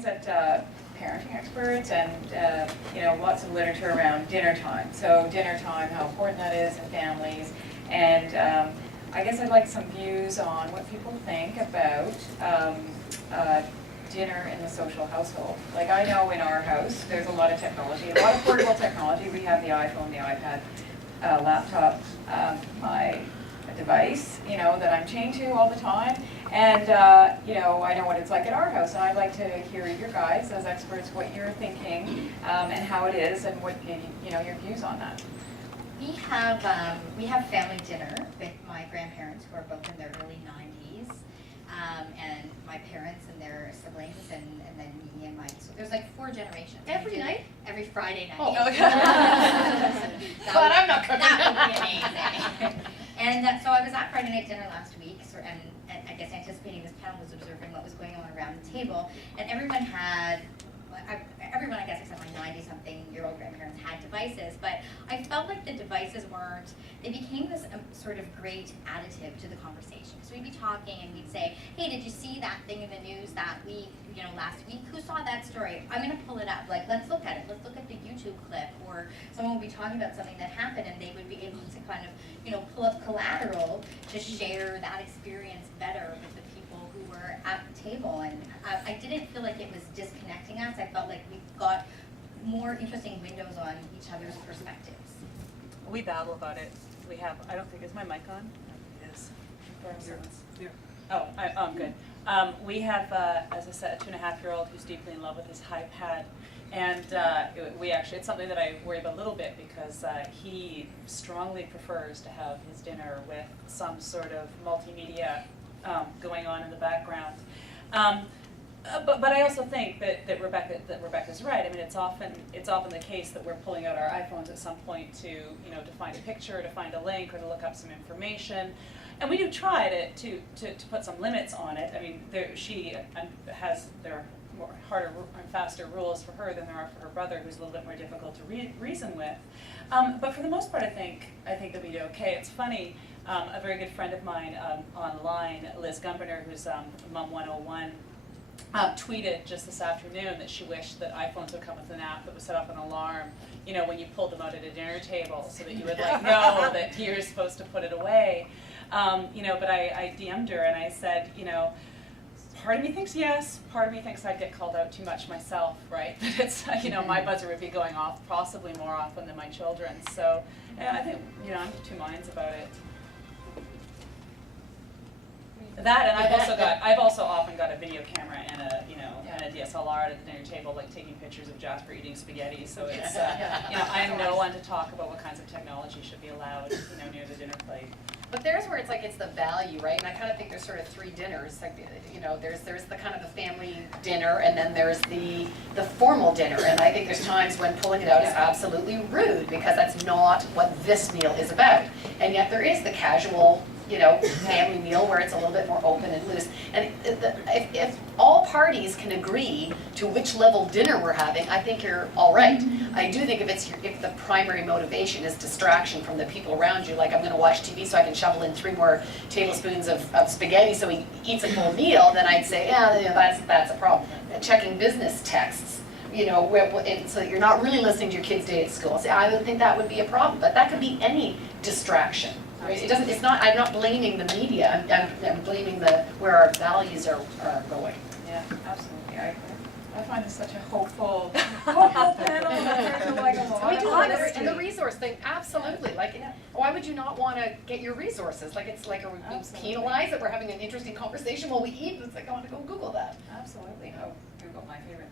magazines that parenting experts and lots of literature around dinner time. So dinner time, how important that is in families, and I guess I'd like some views on what people think about dinner in the social household. Like, I know in our house there's a lot of technology, a lot of portable technology. We have the iPhone, the iPad, laptop, my device, that I'm chained to all the time. And I know what it's like at our house, and I'd like to hear your guys as experts what you're thinking and how it is, and what your views on that. We have family dinner with my grandparents, who are both in their early 90s, and my parents and their siblings, and then me and Mike. So there's like 4 generations. Every night? Every Friday night. Oh, okay. Glad I'm not cooking. That would be amazing. And so I was at Friday night dinner last week, and I guess anticipating this panel was observing what was going on around the table, and everyone, I guess except my 90-something-year-old grandparents, had devices, but I felt like the devices they became this sort of great additive to the conversation. So we'd be talking and we'd say, hey, did you see that thing in the news that week, last week? Who saw that story? I'm gonna pull it up, like, let's look at it. Let's look at the YouTube clip, or someone would be talking about something that happened and they would be able to kind of, pull up collateral to share that experience better with the people who were at the table. And I didn't feel like it was disconnecting us. I felt like we got more interesting windows on each other's perspectives. We babble about it. We have, I don't think, is my mic on? It is. Oh, I'm good. We have, as I said, a 2.5-year-old who's deeply in love with his iPad. And it's something that I worry about a little bit, because he strongly prefers to have his dinner with some sort of multimedia going on in the background. But I also think that Rebecca's right. I mean, it's often the case that we're pulling out our iPhones at some point to find a picture, to find a link, or to look up some information. And we do try to put some limits on it. I mean, there are more harder and faster rules for her than there are for her brother, who's a little bit more difficult to reason with. But for the most part, I think that we do okay. It's funny. A very good friend of mine online, Liz Gumbiner, who's Mum 101, tweeted just this afternoon that she wished that iPhones would come with an app that would set off an alarm, when you pulled them out at a dinner table, so that you would know that you're supposed to put it away. But I DM'd her and I said, part of me thinks yes, part of me thinks I'd get called out too much myself, right? That it's, my buzzer would be going off possibly more often than my children's. So, yeah, I think, I'm of 2 minds about it. That, and I've also often got a video camera and a DSLR at the dinner table, like taking pictures of Jasper eating spaghetti. So it's, I am no one to talk about what kinds of technology should be allowed, near the dinner plate. But there's where it's like it's the value, right? And I kind of think there's sort of 3 dinners. Like, there's the kind of the family dinner, and then there's the formal dinner. And I think there's times when pulling it out is absolutely rude, because that's not what this meal is about. And yet there is the casual, family meal where it's a little bit more open and loose. And if all parties can agree to which level dinner we're having, I think you're all right. I do think if the primary motivation is distraction from the people around you, like I'm going to watch TV so I can shovel in 3 more tablespoons of spaghetti so he eats a full meal, then I'd say, that's a problem. Checking business texts, so that you're not really listening to your kid's day at school. So I would think that would be a problem, but that could be any distraction. Right? It's not. I'm not blaming the media. I'm blaming where our values are going. Yeah, absolutely. I find this such a hopeful panel. We do like and the resource thing. Absolutely. Like, why would you not want to get your resources? Like, it's like, are we penalized that we're having an interesting conversation while we eat? It's like, I want to go Google that. Absolutely. Oh, Google, my favorite.